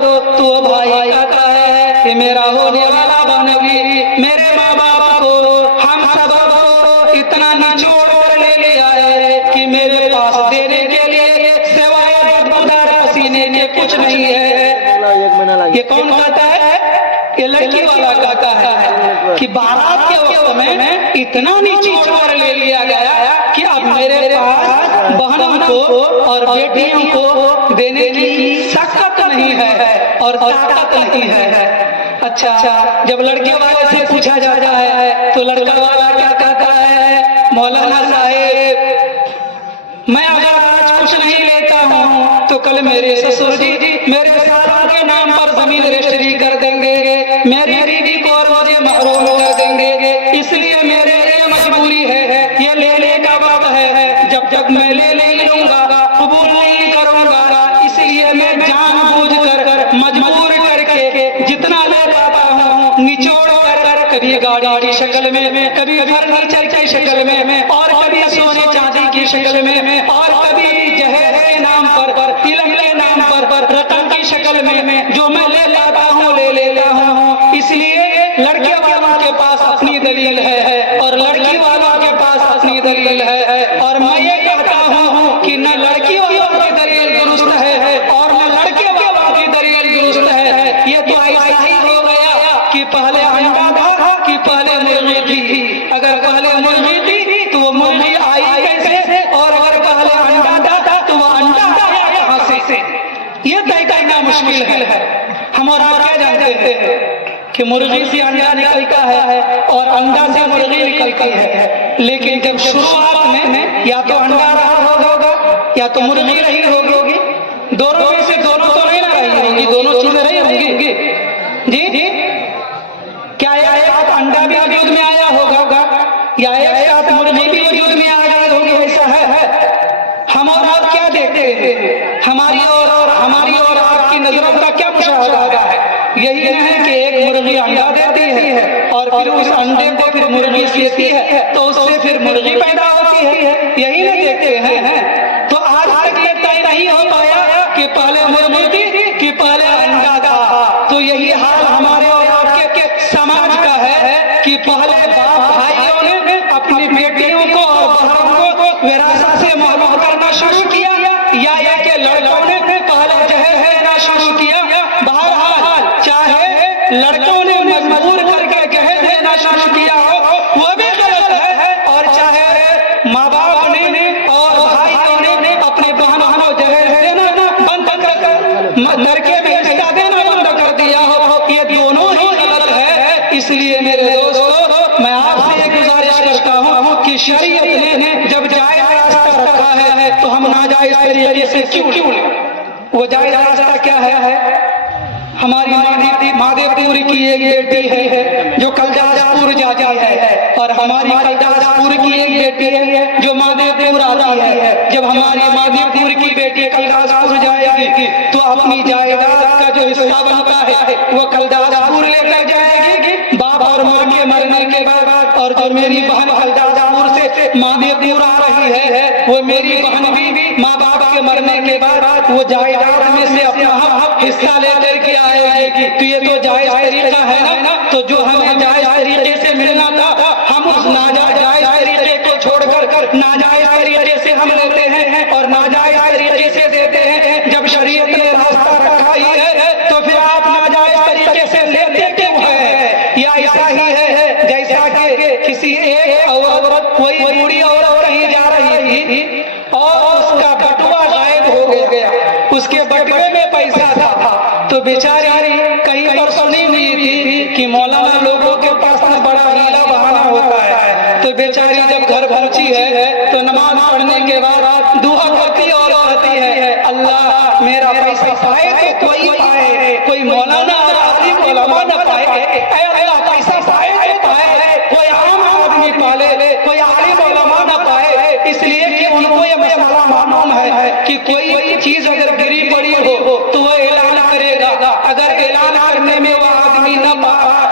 दो तो वो भाई कहता है कि मेरा होने वाला बनवी मेरे माँ बाप को हम सब को इतना निचोड़ कर ले लिया है कि मेरे पास देने के लिए सिवाय बदबूदार पसीने के कुछ नहीं है। ये कौन कहता है? ये लड़की वाला कहता है कि बारात के वक्त में इतना निचोड़ कर ले लिया गया कि अब मेरे पास बहनों को और बेटियों को देने की ताकत नहीं है और ताकत नहीं है। अच्छा, जब लड़के वाले से पूछा जाता है तो लड़का वाला क्या कहता है? मौलाना साहेब, मैं अगर आज कुछ नहीं लेता हूँ तो कल मेरे ससुर जी मेरे सास के नाम पर जमीन रजिस्ट्री कर देंगे, मेरी बीवी को और मुझे महरूम कर देंगे, इसलिए मेरे लिए मजबूरी है, ये लेने का वक्त है, जब तक मैं ले नहीं लूंगा कबूल नहीं करूंगा, इसलिए मैं जानबूझ कर मजबूर करके जितना ले पाता हूँ निचोड़ कर, कभी गाड़ी की शक्ल में, कभी फर्नीचर की शक्ल में, और कभी सोने चांदी की शक्ल में, और कभी जहर के नाम पर, तिलक के नाम पर, रतन की शक्ल में, जो मैं ले लाता हूँ ले लेता हूँ। इसलिए लड़के वालों के पास अपनी दलील है और लड़की वालों के पास अपनी दलील है, और मैं ये कहता हूँ कि न लड़की वालों की दलील दुरुस्त है और न लड़के वालों की दलील दुरुस्त है। ये तो ऐसा ही हो गया कि पहले अंडा था कि पहले मुर्गी थी। अगर पहले मुर्गी थी तो वो मुर्गी आई कैसे, और अगर पहले अंडा था तो वो अंडा आया कहां से? ये तय करना मुश्किल है। हम और आप क्या जानते हैं कि मुर्गी से अंडा निकलता है और अंडा से मुर्गी निकलती है, लेकिन जब शुरुआत में या तो अंडा रहा होगा या तो मुर्गी रही होगी, दोनों में से दोनों तो नहीं रही होगी, दोनों चीजें रही होंगी। जी, क्या एक अंडा भी वजूद में आया होगा या एक साथ मुर्गी भी वजूद में आ गई होगी? ऐसा है। हम और आप क्या देखते हैं? हमारी और आपकी नजरों का क्या मुशाहदा है? यही है कि एक मुर्गी अंडा देती है और फिर उस अंडे को फिर मुर्गी सेती है तो उससे फिर मुर्गी पैदा होती है, यही नहीं देखते हैं। तो आज तक ये तय नहीं हो पाया कि पहले मुर्गी थी कि पहले अंडा था। तो यही हाल हमारे और आपके समाज का है कि पहले बाप भाइयों ने अपनी बेटियों को और बहनों को विरासत से महरूम करना शुरू किया, या के लड़कों ने पहले जहर देना शुरू किया। बहरहाल चाहे लड़कों ने मजबूर करके जहर देना शुरू किया हो वो भी गलत है, और चाहे माँ बाप ने और भाइयों ने अपनी बहनों को जहर देना बंद कर लड़के में हिस्सा देना बंद कर दिया हो, ये दोनों ही गलत है। इसलिए मेरे दोस्तों, मैं आपसे गुजारिश करता हूँ कि शरीयत ने जब जायज रास्ता रखा है तो हम नाजायज तरीके से क्यों लें? वो जायज रास्ता क्या है? हमारी मादेपुर की एक बेटी है जो कलदासपुर जाती है, और हमारी कलदासपुर की एक बेटी है जो मादेपुर आती है। जब हमारी मादेपुर की बेटी कलदासपुर जाएगी तो अपनी जायदाद का जो हिस्सा बनता है वो कलदासपुर लेकर जाएगी बाप और माँ के मरने के बाद। और जो मेरी बहन कलदासपुर से मादेपुर आ रही है वो मेरी बहन भी माँ बाप के मरने के बाद वो जायदाद में से अपना हिस्सा लेकर के आएगी। तो ये तो जायज तरीका है ना? तो जो हमें जायज तरीके से मिलना था हम उस नाजायज तरीके को छोड़कर नाजायज तरीके से हम लेते हैं और नाजायज तरीके से देते हैं। जब शरीयत ने रास्ता रखा ही है तो फिर आप नाजायज तरीके से लेते क्यों है? या ऐसा ही है जैसा कि किसी एक औरत कोई बूढ़ी औरत कहीं जा रही थी और उसका बटुआ गायब हो गया, उसके बटुए में पैसा था, तो बेचारी कहीं पर सुनी हुई थी कि मौलाना लोगों के पास में बड़ा हीला बहाना होता है। तो बेचारी जब घर पहुंची है तो नमाज पढ़ने के बाद दुआ करती और कहती है, अल्लाह मेरा पैसा पाए तो कोई पाए, कोई मौलाना और आलिम उलमा न पाए, ऐ अल्लाह पैसा पाए तो पाए, कोई आम आदमी पाले, कोई आलिम उलमा न पाए। इसलिए कि उनको ये मसला मालूम है कि कोई चीज अगर गिरी पड़ी हो तो वो ऐलान करेगा। अगर ऐलान करने में वो आदमी न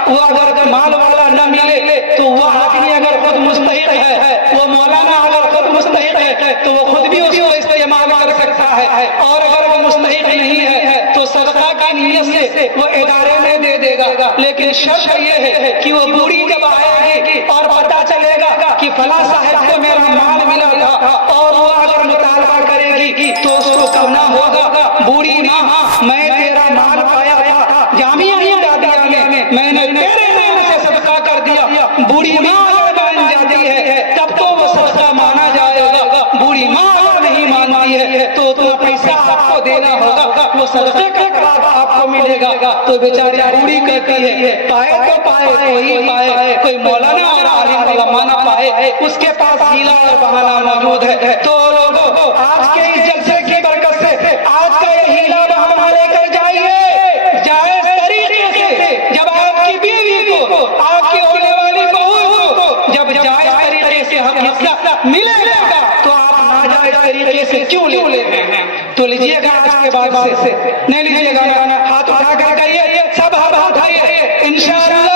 वो अगर माल वाला न मिले तो वो आदमी अगर खुद मुस्तहिक है, वो मौलाना अगर खुद मुस्तहिक है तो वो खुद भी उसको इस्तेमाल कर सकता है, और अगर वो मुस्तहिक नहीं है तो सदका का की नीयत से वो इदारे में दे देगा, लेकिन शर्त ये है कि वो बूढ़ी जब आएगी और पता चलेगा कि फला साहब को मेरा माल मिला था और वो अगर मुतालबा करेगी तो उसको करना होगा, बूढ़ी माँ मैं तेरा माल पाया था जामिया दादिया में, मैंने तेरे नाम से सदका कर दिया, बूढ़ी माँ अगर मान जाती है तब तो वो सदका माना जाएगा, बूढ़ी माँ अगर नहीं मानती है तो उतना पैसा आपको देना होगा, वो सदके का करार आपको मिलेगा। तो बेचारी बूढ़ी कहती है पाए तो पाए, कोई पाए, कोई मौलाना और आलिम उलमा ना पाए, उसके पास हीला और बहाना मौजूद है। तो लोगों आज के इस जलसे की बरकत से आज का ये हीला बहाना लेकर जाइए जायज तरीके से, जब आपकी बीवी को आपकी होने वाली बहू को जब जायज तरीके से हम हिस्सा मिलेगा तो आप नाजायज तरीके से क्यों ले रहे हैं? तो लीजिएगा आज के बाद से नहीं लीजिएगा, हाथ उठा कर कहिए, सब हाथ उठाइए, इंशाअल्लाह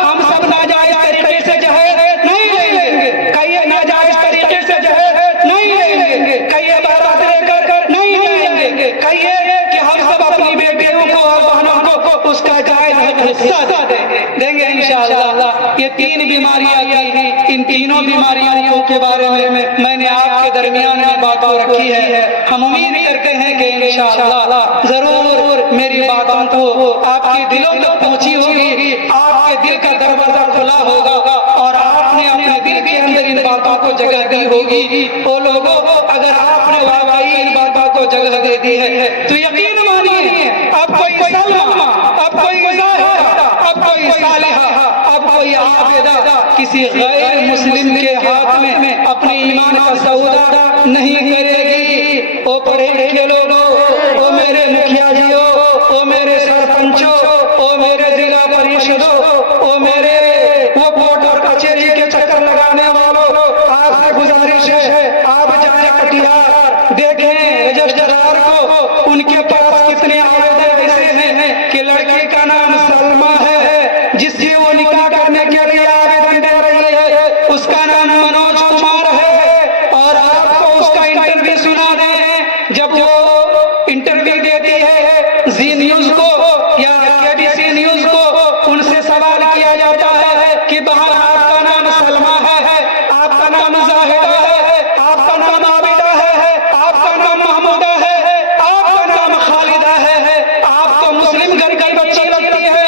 हम सब नाजायज तरीके से जो है नहीं लेंगे, कहिए नाजायज तरीके से जो है नहीं लेंगे, कहिए बारात लेकर नहीं लेंगे, कहिए कि हम सब अपनी बेटियों को और बहनों को उसका जायज हिस्सा देंगे इंशाअल्लाह। ये तीन बीमारियां थी, इन तीनों बीमारियों के बारे में मैंने आपके दरमियान में बात रखी है। हम उम्मीद करते हैं कि इंशाअल्लाह जरूर मेरी बातों को आपके दिलों तक पहुंची होगी, आपके दिल का दरवाजा खुला होगा और आपने अपने दिल के अंदर इन बातों को जगह दी होगी। वो लोगों अगर आपने वाकई इन बातों को जगह दे दी है तो यकीन मानिए अब कोई सलमा, अब कोई ज़ाहिदा, अब कोई सालिहा, अब कोई आबिदा किसी गैर मुस्लिम के हाथ में अपने ईमान का सौदा नहीं करेगी। ओ पढ़े लिखे लोगों, ओ मेरे मुखिया जियो, ओ मेरे सरपंचों, ओ मेरे जिला परिषदों, ओ मेरे वो कोर्ट और कचहरी के चक्कर लगाने वालों, आपसे गुजारिश है आप जाए कटिहार देखें रजिस्ट्रार को, उनके पास कितने आवेदन ऐसे हैं कि लड़की का नाम सलमा है, जिससे वो निकाह करने के लिए आवेदन दे रही है, उसका नाम मनोज कुमार है और आपको उसका इंटरव्यू सुना दें। जब वो इंटरव्यू देती है जी न्यूज को या केबीसी न्यूज को, उनसे सवाल किया जाता है कि बहन आपका नाम सलमा है, आपका नाम जाहिदा है, आपका नाम आबिदा है, आपका नाम महमूदा है, आपका नाम खालिदा है, आप तो मुस्लिम घर की बच्ची लगती है,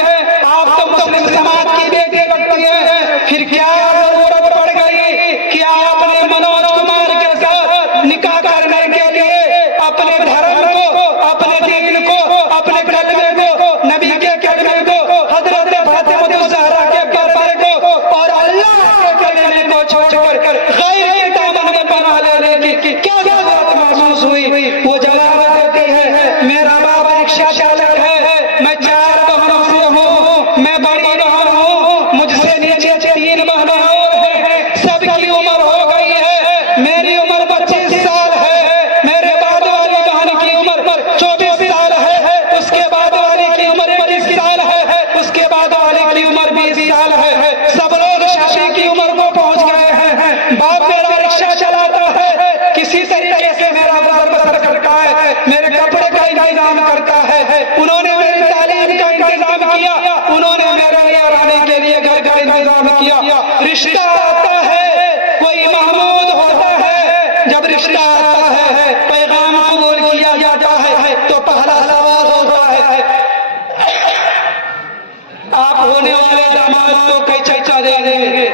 आप तो मुस्लिम समाज की बेटी लगती है, फिर क्या जरूरत पड़ गई कि आपने मनोज कुमार के साथ निकाह करने के लिए अपने धर्म को, अपने दीन को, अपने कलमे को, नबी के कलमे को, हजरत फातिमा ज़हरा के प्यारे को और अल्लाह के कलमे को छोड़ कर गैर के दामन में पनाह लेने की क्या जरूरत महसूस हुई? वो जवाब देती है मेरा बाप रिक्शा चालक है, मैं 4 बहनों से हूँ, मैं बड़ी बहन हूँ, मुझसे नीचे 3 बहनें और हैं, सबकी उम्र हो गई है, मेरी उम्र 25 साल है, मेरे बाद वाली बहन की उम्र 24 साल है, उसके बाद वाली की उम्र 25 साल है, उसके बाद वाली की उम्र 20 साल है, सब लोग शादी की उम्र को पहुंच गए हैं, बाप मेरा रिक्शा चलाता है, किसी तरीके से मेरा गुजर बसर करता है, मेरे कपड़े का इंतजाम करता है, उन्होंने मेरी तालीम का इंतजाम किया, उन्होंने मेरे लिए रहने के लिए घर का इंतजाम किया। रिश्ता आता है कोई महमूद होता है, जब रिश्ता आता है पैगाम कबूल किया जाता है तो पहला सवाल होता है आप होने वाले दामाद को कई चर्चा दे देंगे,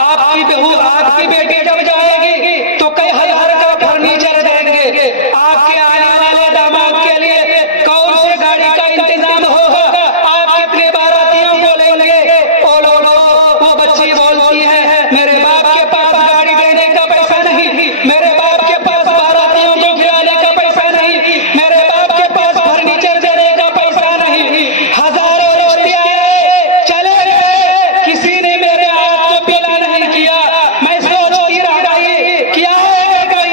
आपकी बहू आपकी बेटी जब जाएगी तो कई हजार का फर्नीचर देंगे, आपके आने वाले दामाद के लिए कौन से गाड़ी का इंतजाम होगा, आप कितने बारातियों को लेंगे? ओ लोगों, वो बच्ची बोलती है मेरे बाप के पास गाड़ी देने का पैसा नहीं, मेरे बाप के पास बारातियों को खिलाने का पैसा नहीं, मेरे बाप के पास फर्नीचर देने का पैसा नहीं, हजारों रिश्ते आए चले गए, किसी ने मेरे हाथ को पीला नहीं किया, मैं सोचती रह गई क्या है कोई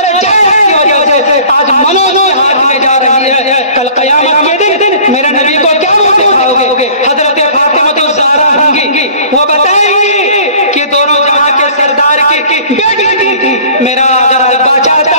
तुम्हारे जहल की वजह से आज मनोज के हाथ में जा रही है। कल क़यामत के दिन मेरे नबी को क्या मुंह दिखाओगे? हजरत फातिमा तो ज़हरा होंगी, वो बताएंगी कि दोनों जहां के सरदार की बेटी थी। मेरा अगर अब्बा चाहता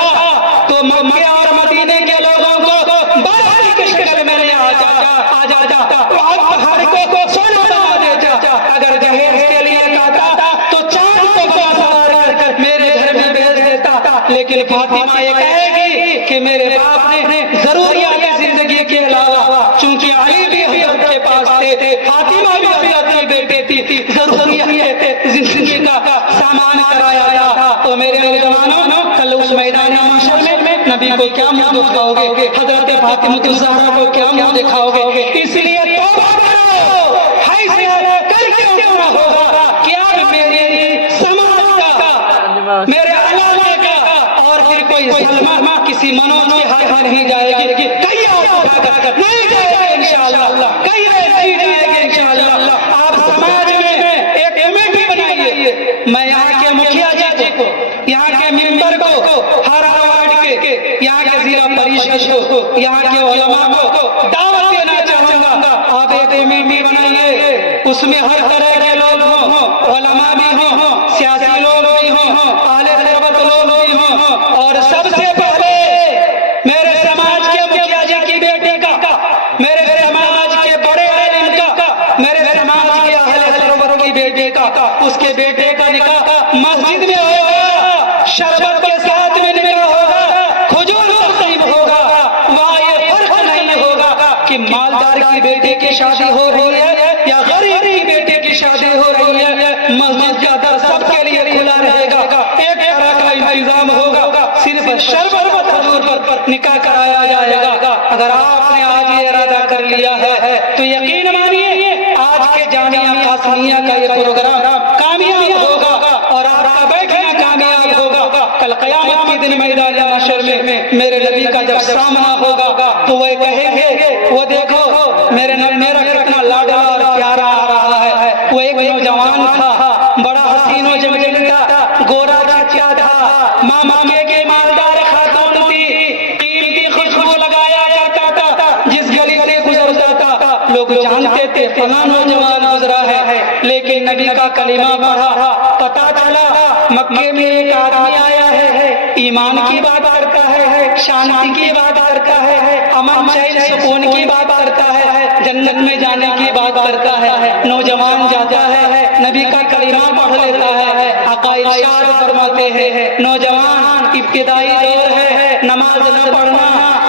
तो मक्के और मदीने के लोगों को बाहरी की शक्ल में ले आ जाता, पहाड़ को सोना बना देता। अगर जहेज के लिए कहता तो चांद को सवार कर मेरे घर में भेज देता। लेकिन फातिमा ये कहेगी कि मेरे बाप ने जरूरियात जिंदगी के अलावा, चूंकि अली भी हजरत के पास थे, फातिमा भी हजरत की बेटी थी, जरूरियात जिंदगी का सामान कराया था। तो मेरे नौजवानों, कल उस मैदान महशर में नबी को क्या मुंह दिखाओगे? हजरत फातिमा ज़हरा को क्या मुंह दिखाओगे? इसलिए तौबा करो, हैसियत करके उठना होगा कि आज मेरी समाज का, मेरे अलावा का और फिर कोई सलमा किसी मनोज के हाथ नहीं जाएगी। कहीं नहीं जाएगी इंशाअल्लाह, कहीं नहीं जाएगी इंशाअल्लाह। आप समाज में एक कमेटी बनाइए। मैं यहाँ के मुखिया जी को, यहाँ के मेंबर को, हर वार्ड के, यहाँ के जिला परिषद को, यहाँ के उलमा को दावत देना चाहूंगा। आप एक कमेटी बनाइए, उसमें हर तरह के लोग हों, उलमा भी हों, सियासी लोग भी हों, आले तरबत लोग भी हों। और सबसे पहले मेरे समाज के मुखिया जी की बेटी का, मेरे समाज के बड़े आलिम का, मेरे समाज के अहले तरबत की बेटी का, उसके बेटे का निकाह मस्जिद में होगा, शरबत के साथ में निकाह होगा, खुजूर तकसीम होगा। वहाँ ये फर्क नहीं होगा कि मालदार की बेटे की शादी हो रही है या गरीब की बेटे की शादी हो रही है। मस्जिद का दर सबके लिए खुला रहेगा, एक तरह का इंतजाम होगा, सिर्फ शरबत हुजूर पर निकाह कराया जाएगा। अगर आपने आज ये इरादा कर लिया है तो यकीन मानिए आज के जामिया कासमिया का ये प्रोग्राम कामयाब होगा और आपका बैठना कामयाब होगा। कल क़यामत के दिन मैदान महशर में मेरे नबी का जब सामना होगा तो वह कहेंगे, वो देखो मेरा कितना लाडला और प्यारा आ रहा है। वो एक नौजवान था, बड़ा हसीन और जमील था, गोरा चिट्टा था, मामा के मालदार खातून थी, कीमती खुशबू लगाया करता था, जिस गली से गुजरता था लोग जानते थे फलां नौजवान गुजरा है। लेकिन नबी का कलीमा पढ़ा, पता चला मक्के में एक आदमी आया है, ईमान की बात करता है, शांति की बात करता है, अमन चैन सुकून की बात करता है, जन्नत में जाने की बात करता है। नौजवान जाता है, नबी का कलीमा पढ़ लेता है, आका इरशाद फरमाते हैं, नौजवान इब्तिदाई दौर है, नमाज न पढ़ना,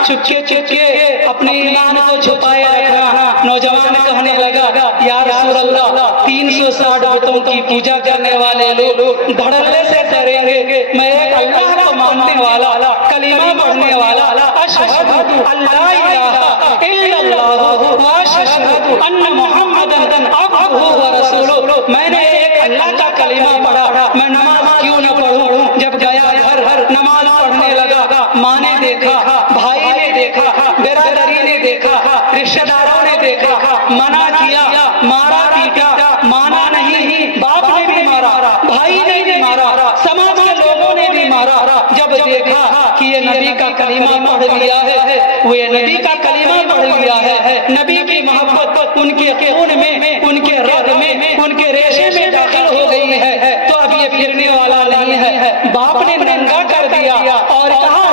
चुपके चुपके अपने ईमान को छुपाए रखना। नौजवान कहने लगा, या रसूल अल्लाह, 360 बुतों की पूजा करने वाले लोग धड़ल्ले से डरेंगे, मैं एक अल्लाह को मानने वाला, कलीमा पढ़ने वाला, अशहदु अल्ला इलाहा इल्लल्लाह व अशहदु अन्ना मुहम्मदन अब्दुहु व रसूलुहु, मैंने एक अल्लाह का कलीमा पढ़ा, मैं नमाज क्यों न पढ़ूं? जब गया घर नमाज पढ़ने लगा, माँ ने देखा, भाई ने देखा, बिरादरी ने देखा, रिश्तेदारों ने देखा, मना किया, मारा पीटा, माना नहीं, बाप ने भी मारा, भाई ने भी मारा, समाज के लोगों ने भी मारा। जब देखा कि ये नबी का कलीमा पढ़ लिया है, वो ये नबी का कलीमा पढ़ लिया है, नबी की मोहब्बत उनके खून में, उनके रग में, उनके रेशे में दाखिल हो गई है, तो अब ये फिरने वाला नहीं है। बाप ने नंगा कर दिया और कहा,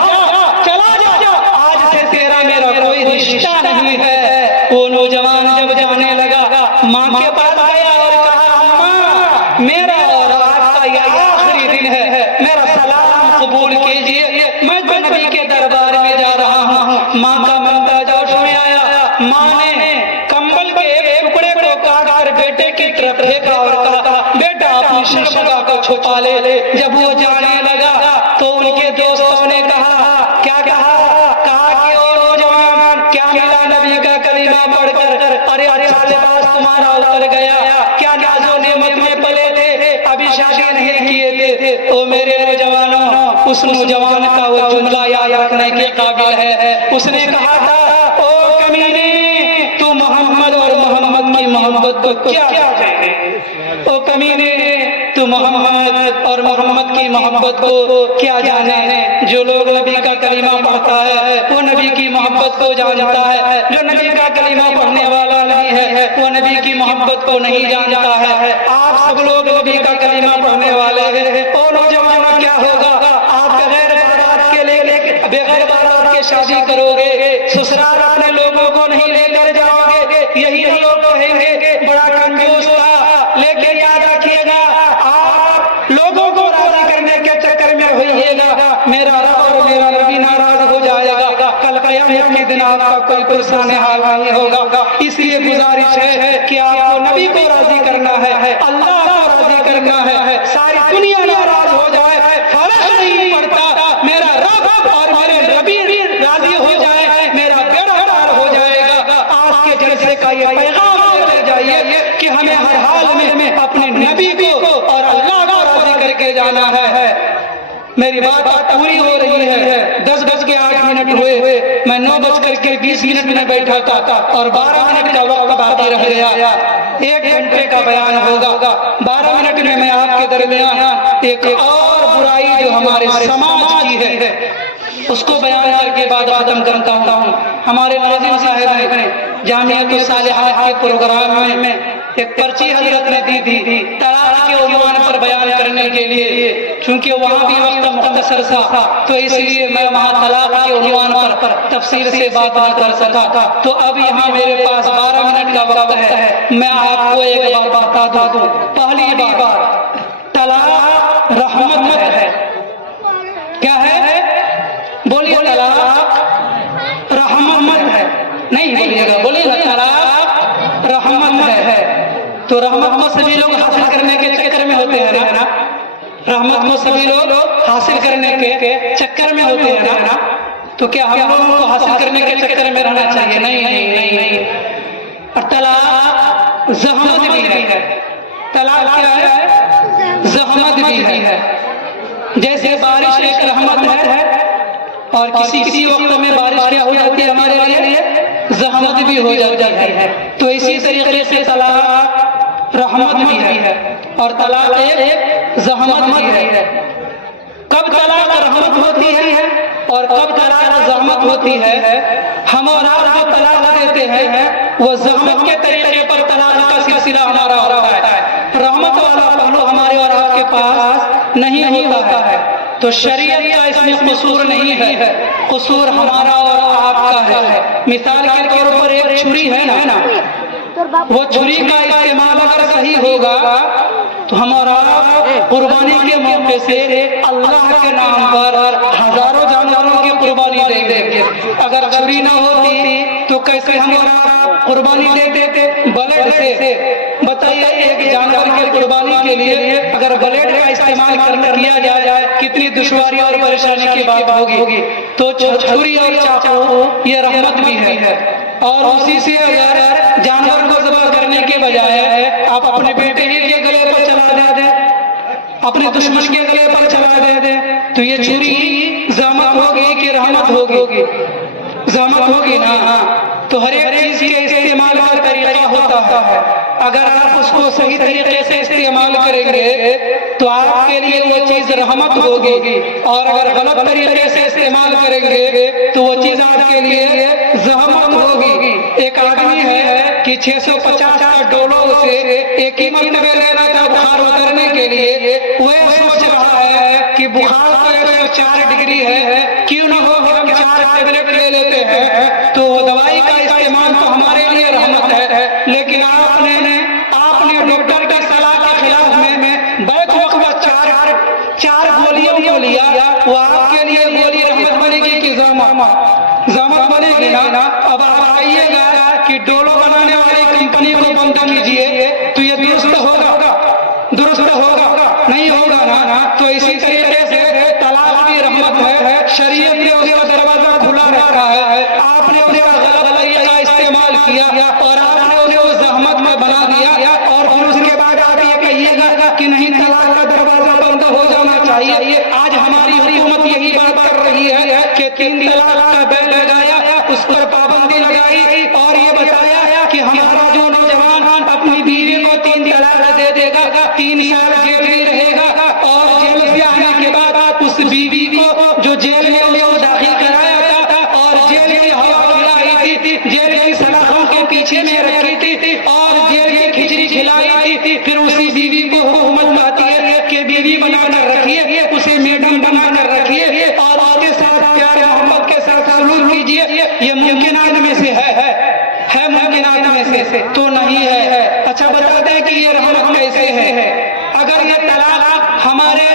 चला जा, आज से तेरा मेरा कोई रिश्ता नहीं है। वो नौजवान जब जाने लगा, माँ के पास गया और कहा, अम्मा, मेरा और आज का यह आखिरी दिन है, मेरा सलाम कबूल कीजिए, मैं तो नबी के दरबार में जा रहा हूँ। माँ का मनता जोश में आया, माँ ने कंबल के एक टुकड़े को काट कर बेटे की तरफ फेंका और कहा, बेटा अपनी शर्मगा को छुपा ले। जब वो जाने लगा तो उनके दोस्तों ने कहा, क्या कहा कि ओ नौजवान, क्या मिला नबी का कलीमा पढ़कर? अरे अच्छा लिबास तुम्हारा उतर गया, क्या नाज़ो नेमत में पले थे, अभी शादी नहीं किए थे। ओ मेरे नौजवानों, उस नौजवान का वो जुमला याद रखने के काबिल है। उसने कहा था, ओ कमीने, तू मोहम्मद और मोहम्मद की मोहब्बत को क्या कहे? ओ कमीने, तू मोहम्मद और मोहम्मद की मोहब्बत को क्या जाने। जो लोग नबी का कलीमा पढ़ता है वो नबी की मोहब्बत को जानता है, जो नबी का कलीमा पढ़ने वाला नहीं है वो नबी की मोहब्बत को नहीं जानता है। आप सब लोग नबी का कलीमा पढ़ने वाले हैं, और नौजवानों क्या होगा, आप बगैर बारात के बगैर बारात के शादी करोगे, ससुराल अपने लोगों को नहीं लेकर जाओगे, यही लोग कहेंगे बड़ा कंजूस था। लेकिन याद रखिएगा, आप लोगों को राजी करने के चक्कर में होइएगा, मेरा रब और मेरा नबी नाराज हो जाएगा। कल क़यामत के दिन आपका कोई परेशान हाल नहीं होगा। इसलिए गुजारिश है कि आपको नबी को राजी करना है, अल्लाह को राजी करना है। सारी दुनिया नाराज हो जाए फर्क नहीं पड़ता, मेरा रब और मेरे नबी राजी हो जाए, मेरा बेड़ा पार हो जाएगा। आज के जलसे का ये पैगाम लेकर जाइए कि हमें हर हाल में अपने नबी को और अल्लाह को राजी करके जाना है। मेरी बात पूरी हो रही है। 10:08 हुए, मैं 9:20 में बैठा था और 12 मिनट का वक्त बाकी रह गया। 1 घंटे का बयान होगा। 12 मिनट में मैं आपके दरमियान एक और बुराई जो हमारे समाज की है उसको बयान करके बाद खत्म करता हूँ। हमारे नाज़िम साहब ने जामियातुस सालिहात के प्रोग्राम में एक पर्ची हजरत ने दी थी तलाक के उन्वान पर बयान करने के लिए। चूंकि वहाँ भी वक्त मुख्तसर था तो इसलिए मैं वहाँ तलाक के उन्वान पर तफसील से बात न कर सका। तो अब यहाँ मेरे पास 12 मिनट का वक्त है। मैं आपको एक बात बता दूँ। पहली बात, तलाक रहमत है। क्या है? बोलिए, तलाक रहमत है। नहीं बोलिएगा, बोलिएगा तलाक रहमत है। तो रहमत को सभी लोग हासिल करने के चक्कर में होते हैं ना, रहमत को सभी लोग हासिल करने के चक्कर में होते हैं ना। तो क्या हम लोगों को हासिल करने के चक्कर में रहना चाहिए? नहीं नहीं नहीं नहीं। और तलाक ज़हमत भी है। तलाक क्या है? ज़हमत भी है। जैसे बारिश एक रहमत है और किसी वक्त में बारिश क्या हो जाती है हमारे लिए, ज़हमत भी हो जाती है। तो इसी तरीके से तलाक रहमत भी है और तलाक एक ज़हमत भी है। कब तलाक रहमत होती है और कब तलाक ज़हमत होती है? हम और आप जो तलाक देते हैं वो ज़हमत के तरीके पर तलाक का सिलसिला हमारा होता है। रहमत वाला पहलू हमारे और आपके पास नहीं होता है। तो शरीयत का इसमें कसूर नहीं है, कसूर हमारा और आपका है। मिसाल के तौर पर एक छुरी है ना, वो छुरी का इस्तेमाल अगर सही होगा तो हम और आप कुर्बानी के मौके से अल्लाह के नाम पर हजारों जानवरों की कुर्बानी दे देंगे। अगर छुरी ना होती तो कैसे हम और आप कुर्बानी दे देते? ब्लेड से। बताइए, एक जानवर की कुर्बानी के लिए अगर ब्लेड का इस्तेमाल किया जाए कितनी दुश्वारी और परेशानी की बात होगी। तो छुरी और चाकू ये रहमत भी है। और उसी से अगर जानवर को ज़बह करने के बजाय आप अपने बेटे ही के गले पर चला दे, अपने दुश्मन के गले पर चला दे, तो ये छुरी ज़हमत होगी कि रहमत होगी? ज़हमत होगी ना। तो हर एक चीज के इस्तेमाल का तरीका होता है। अगर आप उसको सही तरीके से इस्तेमाल करेंगे तो आपके लिए वो चीज रहमत होगी, और अगर गलत तरीके से इस्तेमाल करेंगे तो वो चीज आपके लिए ज़हमत होगी। एक आदमी है कि 650 का डोलो से एक ही मरतबे लेना था बुखार उतरने के लिए। वह सोच रहा है कि बुखार तो 104 डिग्री है, क्यों ना हो हम 4 टैबलेट ले लेते हैं। तो दवाई का इस्तेमाल तो हमारे लिए रहमत है, लेकिन आपने डॉक्टर की सलाह के खिलाफ में बैक वक्त 4 गोलियों को लिया। वो आपके लिए गोली रहमत बनेगी कि ज़हमत बनेगी ना। अब आप आइएगा कि डोलो बनाने वाली कंपनी को बंद कीजिए तो ये दुरुस्त होगा? नहीं होगा ना। तो इसी तरीके से तलाक भी रहमत है। शरीयत ने उसका दरवाजा खुला रखा है, आपने उसका गलत तरीका इस्तेमाल किया और आपने उसे ज़हमत में बना दिया, और फिर उसके बाद आप ये कहिएगा कि नहीं तलाक का दरवाजा बंद हो जाना चाहिए। आज हमारी हुकूमत यही बात कर रही है कि 3 तलाक का बिल लगाया, उस पर पाबंदी लगाई और ये बताया कि हमारा जो नौजवान अपनी बीवी को 3 तलाक दे देगा 3 साल जेल में रहेगा और जेल से आने उसको दाखिल कराया था और जेल की हवा खिलाई थी, जेल की सलाखों के पीछे में रखी थी और जेल की खिचड़ी खिलाई थी। फिर उसी बीवी को हुकूमत आती है कि बीवी बनाकर रखिए, उसे मैडम बनाकर रखिए और उसके साथ प्यार मोहब्बत के साथ सलूक कीजिए। ये मुमकिनात में से है मुमकिनात में से तो नहीं है। अच्छा बताते हैं कि ये रहमत कैसे है। अगर ये तलाक हमारे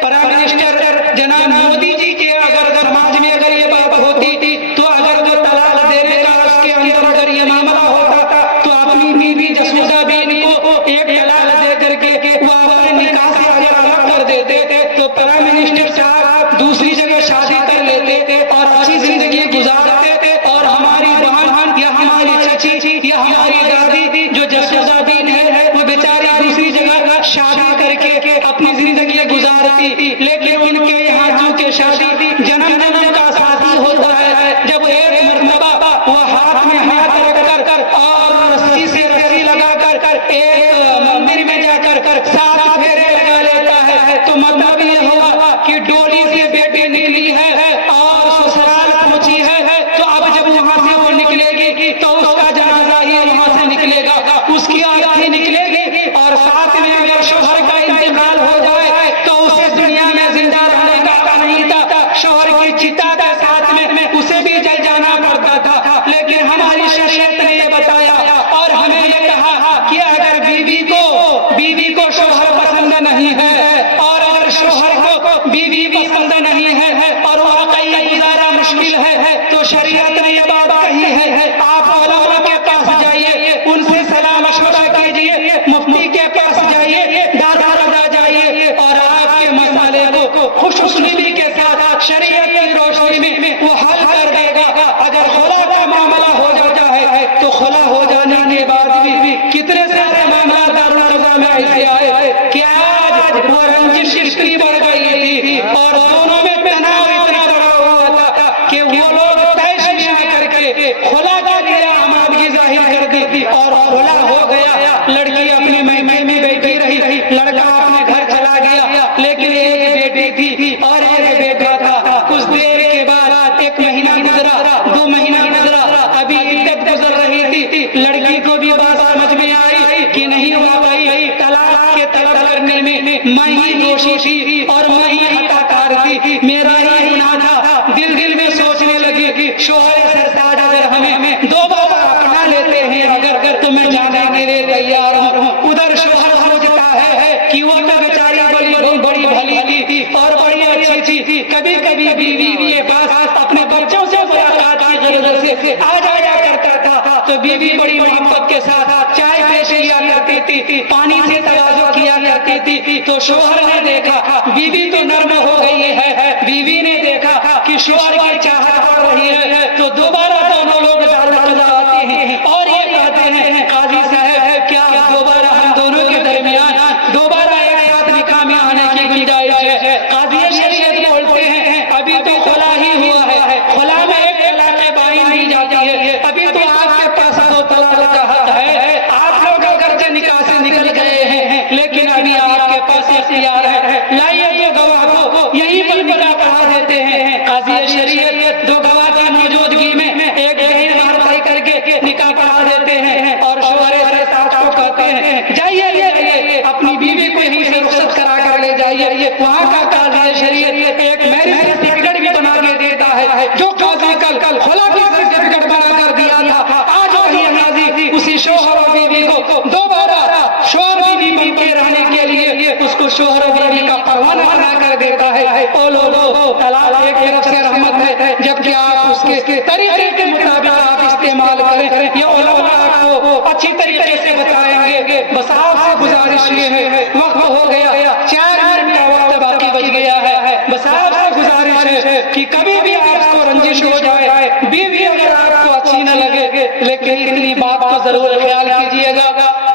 प्राइम मिनिस्टर जनाब मोदी जी के अगर समाज में अगर ये बात होती थी तो अगर वो तलाक देने का उसके अंदर अगर ये मामला होता तो अपनी बीवी जसोदा बीन को एक तलाक दे करके वो अपने निकाह से अगर अलग कर देते तो प्राइम मिनिस्टर साहब दूसरी जगह शादी कर लेते और अच्छी जिंदगी गुजारते थे और हमारी बहन या हमारी चची या हमारी दादी जो जसोदा बीन है वो बेचारी दूसरी जगह शादी करके अपनी जिंदगी गुजारती। लेकिन उनके यहाँ जो के शादी जन्म का साथी होता है, जब एक मरतबा वो हाथ में हाथ रखकर और रस्सी से रस्सी लगाकर एक मंदिर में जाकर 7 फेरे लगा लेता है तो मतलब ये हुआ कि डोली से बेटी निकली है और ससुराल पहुंची है। तो अब जब वहां से वो निकलेगी तो उसका जनाजा ही वहां से निकलेगा, उसकी आरती निकलेगी और साथ में अगर शोहर का इंतकाल हो जाए तो उसे दुनिया में जिंदा रहने का नहीं था, शोहर की चिता के साथ में उसे भी जल जाना पड़ता था। लेकिन हमारी शरीयत ने ये बताया और हमें ये कहा कि अगर बीवी को शोहर पसंद नहीं है और अगर शोहर को बीवी पसंद नहीं है और वाकई गुजारा मुश्किल है तो शरीयत ने ये बात कही है आप उलमा के पास जाइए, उनसे सलाह मशवरा कीजिए, मुफ्ती के पास जाइए, दादा रजा जाइए और आपके मसाले को खुशनुदी के साथ शरीयत की रोशनी में वो हल कर देगा। अगर खुला का मामला हो जाता है तो खुला हो जाने के बाद भी कितने सारे मामला दारुल में ऐसे आए कि आज वो रंजिश इतनी बढ़ गई थी और दोनों में तनाव इतना बढ़ा हुआ था कि वो लोग तैश में करके खुला का लिए आमादगी जाहिर कर दी और खुला हो गया। लड़की अपने महमे में बैठी रही, लड़का अपने घर चला गया, लेकिन एक बेटी थी और एक बेटा था। कुछ देर के बाद 1 महीना गुजरा, 2 महीना गुजरा, अभी इद्दत गुजर रही थी। लड़की को भी बात समझ में आई कि नहीं वाकई तलाक के तलब करने में मैं ही दोषी थी और मैं ही खताकार थी, मेरा ही गुनाह था। दिल में सोचने लगी कि शोहर सरताज अगर हमें दोबारा अपना लेते हैं अगर तो मैं जाने के लिए तैयार हूँ। उधर शोहर सोचता है कि वो तो बेचारी बड़ी भली थी और बड़ी अच्छी थी, कभी कभी बीवी के पास अपने बच्चों से मुलाकात की जरूरत से आ जाया करता था तो बीवी बड़ी मोहब्बत के साथ चाय पेश किया करती थी, पानी से तवाज़ो किया करती थी। तो शोहर ने देखा बीवी तो नर्म हो गई है, बीवी ने देखा कि शोहर की चाहत बढ़ रही है तो दोबारा दोनों लोग जाते हैं और ये कहते हैं काजी साहब क्या दोबारा हम दोनों के दरमियान दोबारा एक साथ निकाह में आने की गुंजाइश है। काजी शरीयत बोलते हैं अभी तो खुला ही हुआ है, खुला में एक तलाक बारी नहीं जाती है, अभी तो आपके पास 2 तलाक का हक है, आप लोग अगर से निकाह से निकल गए हैं लेकिन अभी आपके पास इख्तियार है, लाइए ये गवाह को यही पर बिना पढ़ा देते हैं। काजी शरीयत 2 गवाह की मौजूदगी में एक गहीर मारपाई करके निकाह पढ़ा देते हैं और शोहर सरताज को कहते हैं जाइए अपनी बीवी को यहीं से रुखसत करा कर ले जाइए। वहाँ का काजी शरीयत एक मैरिज सर्टिफिकेट भी बना के देता है, जो काजी कल खुला का सर्टिफिकेट बना कर दिया था, आज वही काजी उसी शोहर और बीवी को दोबारा शोहर बीवी बन के रहने के लिए उसको शोहर और बीवी का परवाना बना कर देता है। ओ लोगों, तलाक एक तरफ से रहमत है जबकि आप उसके तरीके के मुताबिक आप इस्तेमाल करें, ये उलमा आपको अच्छी तरीके से बताएंगे। बस आपसे गुजारिश ये है, वक्त हो गया, 4 मिनट का वक्त बाकी बच गया है, बस आपसे गुजारिश है कि कभी भी आपको रंजिश हो जाए, बीवी अगर आपको अच्छी न लगे, लेकिन इतनी बात को जरूर ख्याल कीजिएगा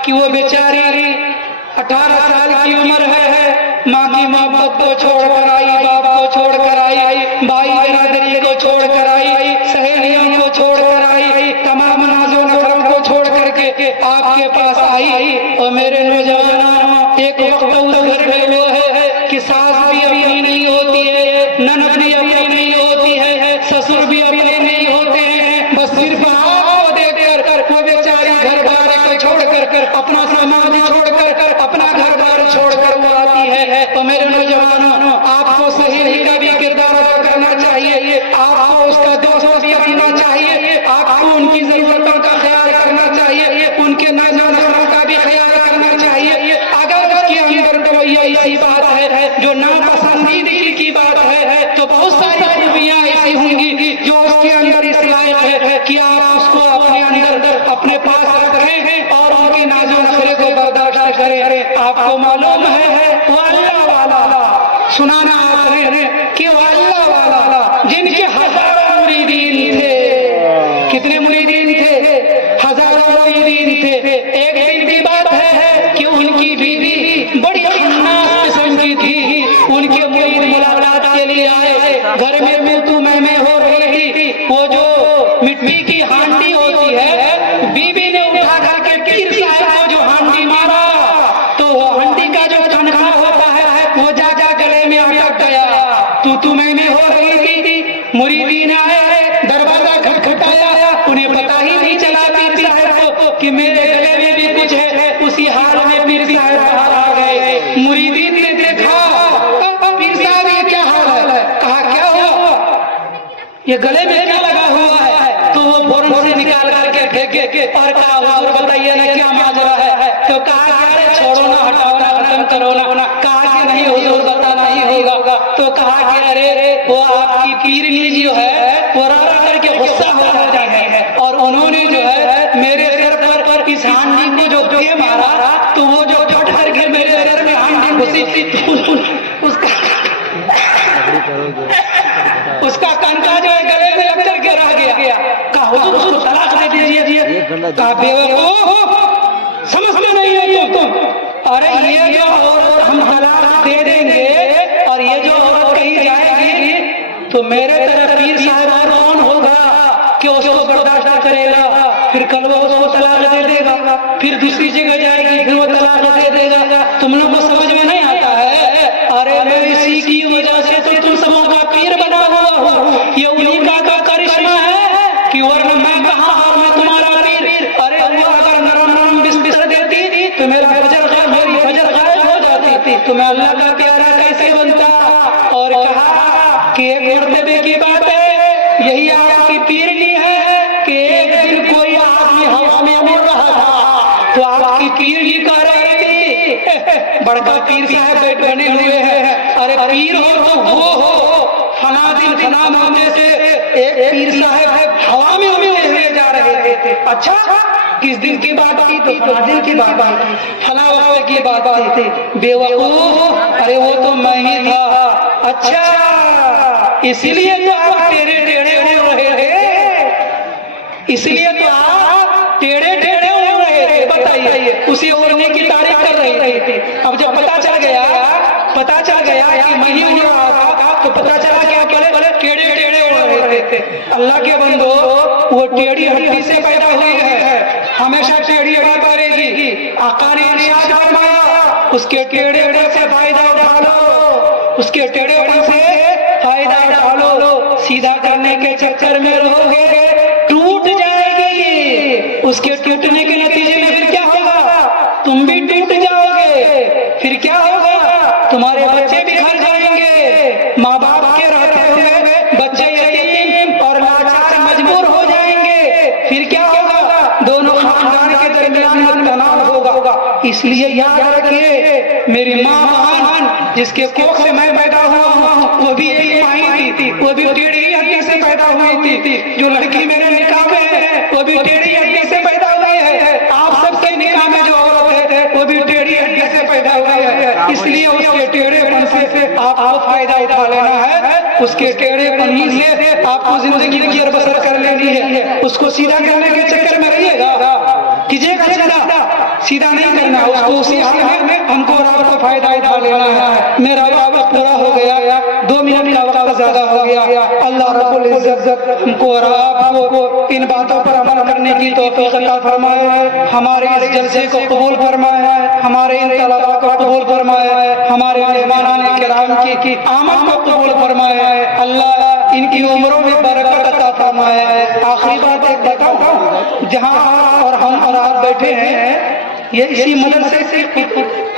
कि वो बेचारी 18 साल की उम्र है, माँ की मोहब्बत को छोड़कर आई, बाप को छोड़कर आई, भाई बिरादरी को छोड़कर आई, सहेलियों को छोड़कर आई, तमाम नाज़ो नखरों को छोड़ करके आपके पास आई। और मेरे नौजवानों, एक वक्त उस घर में वो है कि सास भी अपनी नहीं होती है, ननद भी अपनी नहीं होती उसका दिल से करना चाहिए, आपको उनकी जरूरतों का ख्याल करना चाहिए, उनके नाज़ो नखरों का भी ख्याल करना चाहिए। अगर उसके अंदर कोई ऐसी बात है जो नापसंदीदा की बात है तो बहुत सारी खूबियां ऐसी होंगी जो उसके अंदर इस लायक है कि आप उसको अपने अंदर अपने पास रखें और उनकी नाज़ो नखरे को बर्दाश्त करें। आपको मालूम है वो अल्लाह वाला, सुनाना आपने कि वो अल्लाह वाला जिनके हजारों मुरीदीन थे। कितने मुरीदीन थे? हजारों मुरीदीन थे। एक दिन की बात है कि उनकी बीवी बड़ी खन्नास किस्म की थी। उनके मुरीद मुलाकात के लिए आए, घर में तू मैं हो रही थी। वो जो मिट्टी की हांडी होती है, बीबी ने उठा करके पीर साहब को जो हांडी मारा तो वो हांडी का जो कनखा होता है वो जा गले में अटक गया। तू मैं हो रही थी। मुरीदीन आए, दरवाजा खटखटाया, उन्हें पता ही नहीं चला पीर साहब को कि मेरे गले में भी कुछ है। उसी हाल में पीर साहब बाहर आ गए। मुरीदीन ने देखा पीर साहब ये क्या हाल है? कहा क्या हुआ? ये गले में क्या लगा हुआ है? तो वो फौरन से निकाल करके फेंके और कहा हुजूर बताइए ना क्या माजरा है? तो कहा अरे छोड़ो ना, हटाओ ना, खत्म करो ना। कहा कि नहीं हुजूर बताना ही होगा। तो कहा कि अरे वो आपकी पीरनी जो है वो रा करके गुस्सा हो जाए और उन्होंने जो है मेरे सर पर इस हांडी को जो दे मारा तो वो जो फट करके मेरे सर में हांडी घुसी उसका कनका जो है गले में लग करके रह गया। कहा हुजूर उसको तलाक दे दीजिए। कहा बेवकूफ, समझ में नहीं है तुम। अरे ये जो औरत हम तलाक दे देंगे और ये जो औरत कहीं जाएगी तो मेरे तरफ पीर साहब और कौन होगा कि उसको बर्दाश्त करेगा? फिर कल वो उसको तलाक दे देगा, फिर दूसरी जगह जाएगी फिर वो तलाक दे देगा। तुम लोग को समझ में नहीं आता है? अरे मैं इसी की वजह से तो तुम सबों का पीर बना हुआ हूँ। ये उन्हीं का करिश्मा है कि वरना मैं कहाँ और मैं तुम्हारा पीर। अरे वो अगर नरम बिस्तर देती तो मेरी फजर गायब हो जाती तो मैं अल्लाह का प्यारा कैसे बनता? और कहा कि एक मर्तबे की बात है, यही आपकी पीरनी है कि एक दिन कोई आदमी हवा में उड़ रहा था तो आपकी पीरनी कह रही थी, बड़का पीर साहब बने हुए हैं, अरे पीर हो तो वो हो, फला दिन फला महीने से एक पीर साहब हवा में उड़े हुए जा रहे थे। अच्छा किस दिन की बात थी? तो फला दिन की बात थी, फला वक्त की बात थी। बेवकूफ, अरे वो तो मैं ही था। अच्छा इसलिए तो आप टेढ़े हो रहे थे, इसलिए तो आप टेढ़े हो रहे थे। बताइए, उसी ओढ़ने की तारीफ कर रही थी। अब जब पता चल गया कि मैं ही उड़ रहा था तो पता चला कि आप पहले टेढ़े हो रहे थे। अल्लाह के बंदो, वो टेढ़ी हड्डी से पैदा हुई है, हमेशा टेढ़ी हड्डी करेगी। आका ने इरशाद फरमाया उसके टेढ़ेपन से फायदा उठा लो, उसके टेढ़ेपन से फायदा उठा लो। सीधा करने के चक्कर में रहोगे टूट जाएगी। उसके टूटने के नतीजे में फिर क्या होगा? तुम भी टूट जाओगे। फिर क्या होगा? तुम्हारे बच्चे भी घर जाएंगे। माँ बाप के रहते हुए बच्चे यतीम और लाचार मजबूर हो जाएंगे। फिर क्या होगा? दोनों खानदान के दरमियान तनाव होगा। इसलिए याद रखिए, मेरी माँ बहन जिसके कोख से मैं पैदा हुआ हूँ वो भी एक माही थी, वो भी टेढ़ी हड्डी से पैदा हुई थी। जो लड़की मेरे निकाह में है वो भी टेढ़ी हड्डी से पैदा हुई है। आप सबके निकाह में जो औरत है वो भी टेढ़ी हड्डी से पैदा हुई है। इसलिए उसके टेढ़ेपन से आपको फायदा उठा लेना है। उसके टेढ़ेपन से आपको जिंदगी की बसर कर लेनी है। उसको सीधा करने के चक्कर में रहिएगा, कीजिएगा सीधा नहीं करना, उसको उसी हाल में हमको और आपको फायदा उठा लेना है। मेरा वक्त पूरा हो गया, 2 मिनट का वक्त ज्यादा हो गया। अल्लाह रब्बुल इज्जत हमको और आपको इन बातों पर अमल करने की तौफीक अता फरमाए। हमारे इस जलसे को कबूल फरमाए, हमारे इन तलबा को कबूल फरमाए, हमारे मेहमानान किराम की आमद को कबूल फरमाए। अल्लाह इनकी उम्रों में बरकत अता फरमाए। आखिरी बात एक बताऊं, जहाँ और हम और आप बैठे हैं ये इसी मदरसे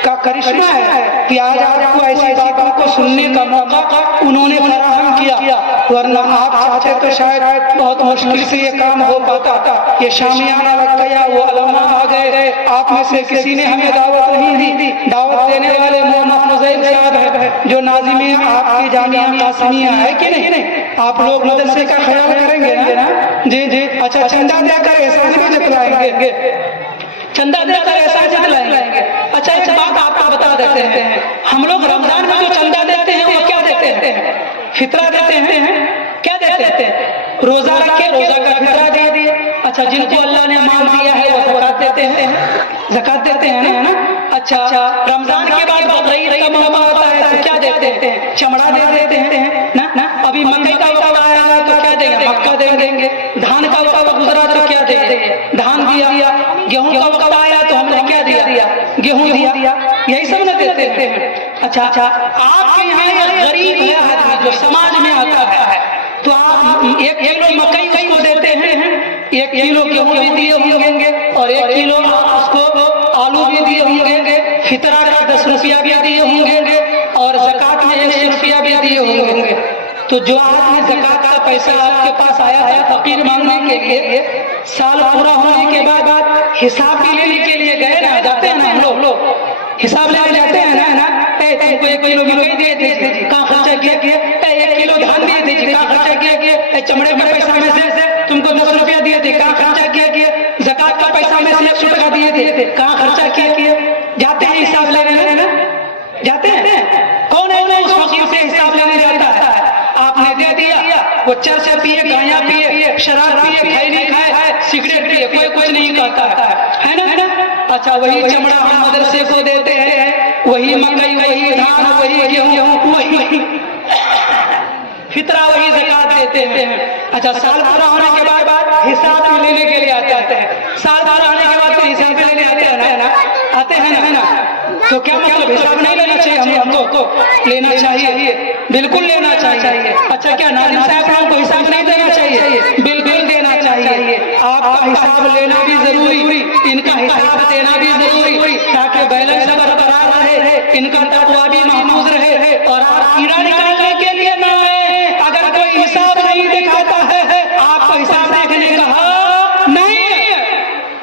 का करिश्मा है कि आज आपको ऐसी बातों को सुनने का मौका उन्होंने फराहम किया, वरना आप चाहते तो शायद बहुत मुश्किल से ये काम हो पाता। ये शामियाना लग गया, वो उलमा आ गए, आप में से किसी ने हमें दावत नहीं दी। दावत देने वाले मोहम्मद फजैल साहब है, जो नाज़िमे आपकी जामिया कासिमिया है कि नहीं? आप लोग मदरसे का ख्याल करेंगे ना? जी जी। अच्छा, चंदा देकर एहसान भी जतलाएंगे, चंदा देकर एहसान जतलाएंगे। अच्छा, एक बात आपको बता देते हैं, हम लोग रमजान में जो चंदा देते हैं वो क्या देते हैं? फितरा देते हैं। क्या देते हैं? रोजा रखे, रोजा का फितरा दे दिए। अच्छा, जिनको अल्लाह ने माल दिया है वो ज़कात देते हैं, ज़कात देते हैं ना? अच्छा, रमजान के बाद बकरीद का मौका आता है तो क्या देते हैं? चमड़ा दे देते हैं ना? अभी मकई का वक्त आएगा तो क्या देंगे? मक्का दे देंगे। धान का वक्त गुजरा तो क्या देंगे? धान दिया। गेहूं का वक्त आया तो हमने क्या दिया? गेहूं दिया। यही सब न देते हैं। अच्छा, आपके यहाँ ये गरीब है आदमी जो समाज में आता है, तो आप 1 किलो मकई उसको देते हैं, 1 किलो गेहूं भी दिए होंगे और 1 किलो उसको आलू भी दिए होंगे, फितरा का 10 रुपया भी दिए होंगे और ज़कात में 100 रुपया भी दिए होंगे। तो जो आदमी ज़कात का पैसा आपके पास आया था फकीर मांगने के लिए, साल पूरा होने के बाद हिसाब लेने के लिए गए ना, जाते हैं ना हम लोग हिसाब लेने जाते हैं ना? तुमको 1 किलो मकई दे दीजिए, कहाँ खर्चा किया? 1 किलो धान दे दीजिए, कहाँ खर्चा किया? चमड़े के पैसा में से तुमको 10 रुपया दिए थे, कहाँ खर्चा किया? ज़कात का पैसा में से 100 टका दिए थे, कहाँ खर्चा किया? जाते हैं हिसाब लेने ना? जाते हैं? कौन है उस फकीर से हिसाब लेने जाता है? आपने दे दिया, वो चरस पिए, गांजा पिए, शराब पिए, खैनी खाए, सिगरेट पिए, कोई कुछ नहीं कहता है ना? अच्छा, वही चमड़ा हम मदरसे को देते हैं, वही मकई, वही धान, वही गेहूं, वही फितरा, वही ज़कात देते हैं। अच्छा, साल पूरा होने के बाद हिसाब लेने के लिए आते हैं। साल पूरा होने के बाद हिसाब लेने आते हैं ना? आते हैं ना? तो क्या मतलब हिसाब नहीं लेना चाहिए? हम लोगों को लेना चाहिए, बिल्कुल लेना चाहिए। अच्छा, क्या नाज़िम साहब को हिसाब नहीं देना चाहिए? बिल्कुल देना चाहिए। आपका हिसाब लेना भी जरूरी, इनका हिसाब देना भी जरूरी, ताकि बैलेंस बरकरार रहे, इनका तकवा भी महफूज रहे और आप कीड़ा निकालने के लिए ना आए। अगर कोई हिसाब नहीं दिखाता है, आपको हिसाब देखने का हक नहीं है।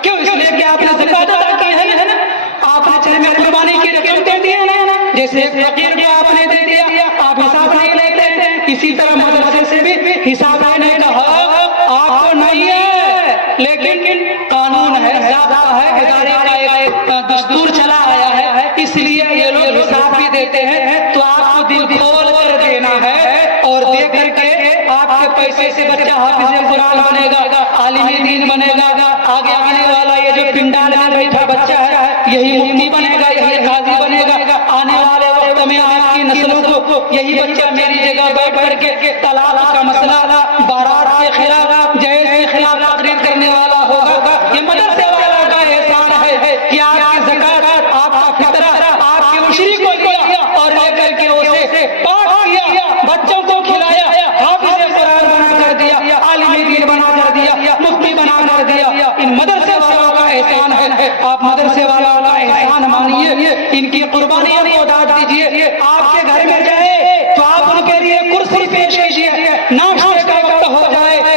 क्यों? इसलिए कि आपने ज़कात अदा की है ना? आपने चले में कुर्बानी की रकम दे दी है ना? जैसे फकीर को आपने दे दिया, आप हिसाब नहीं लेते हैं, इसी तरह मदरसे से भी हिसाब लेने का हक आपको नहीं है। लेकिन कानून है, ज़ाब्ता है, इदारे का एक दस्तूर चला आया है, इसलिए ये लोग हिसाब भी देते हैं। तो आपको दिल खोल कर देना है और दे करके आपके पैसे से बच्चा हाफिज़ कुरान बनेगा, आलिम दीन बनेगा, आगे आने वाला ये जो पिंडाल में बैठा बच्चा है यही मुफ्ती बनेगा, यही काजी बनेगा। आने वाले वक्त में आपकी नस्लों को यही बच्चा मेरी जगह बैठ करके तलाक का मसला, बारात के खिलाफ, जहेज के खिलाफ तकरीर करने वाला होगा। ये मदरसे वाला का एहसान है कि आपकी ज़कात, आपका फितरा आपके मुशरी को दिया और लेकर के उसे पाक किया, बच्चों को खिलाया, हाफिज़ कुरान बना कर दिया, आलिम दीन बना कर दिया, मुफ्ती बना कर दिया। इन मदरसे वालों का एहसान है। आप मदरसे वालों का एहसान मानिए, इनकी कुर्बानियों को दाद दीजिए। आपके घर में जाए तो आप उनके लिए कुर्सी पेश कीजिए, नाश्ते का वक्त हो जाए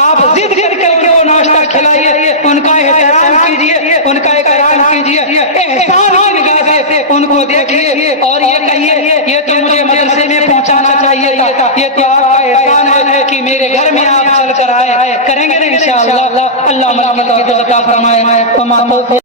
आप जिद करके वो नाश्ता खिलाइए, उनका एहतराम कीजिए, उनका इकराम कीजिए, एहसान की निगाह से उनको देखिए और ये कहिए ये तो मुझे मदरसे में पहुंचाना चाहिए था, ये तो आपका एहसान है कि मेरे घर में आप चल कर आए। करेंगे ना इंशाअल्लाह। अल्लाह मदद फरमाए।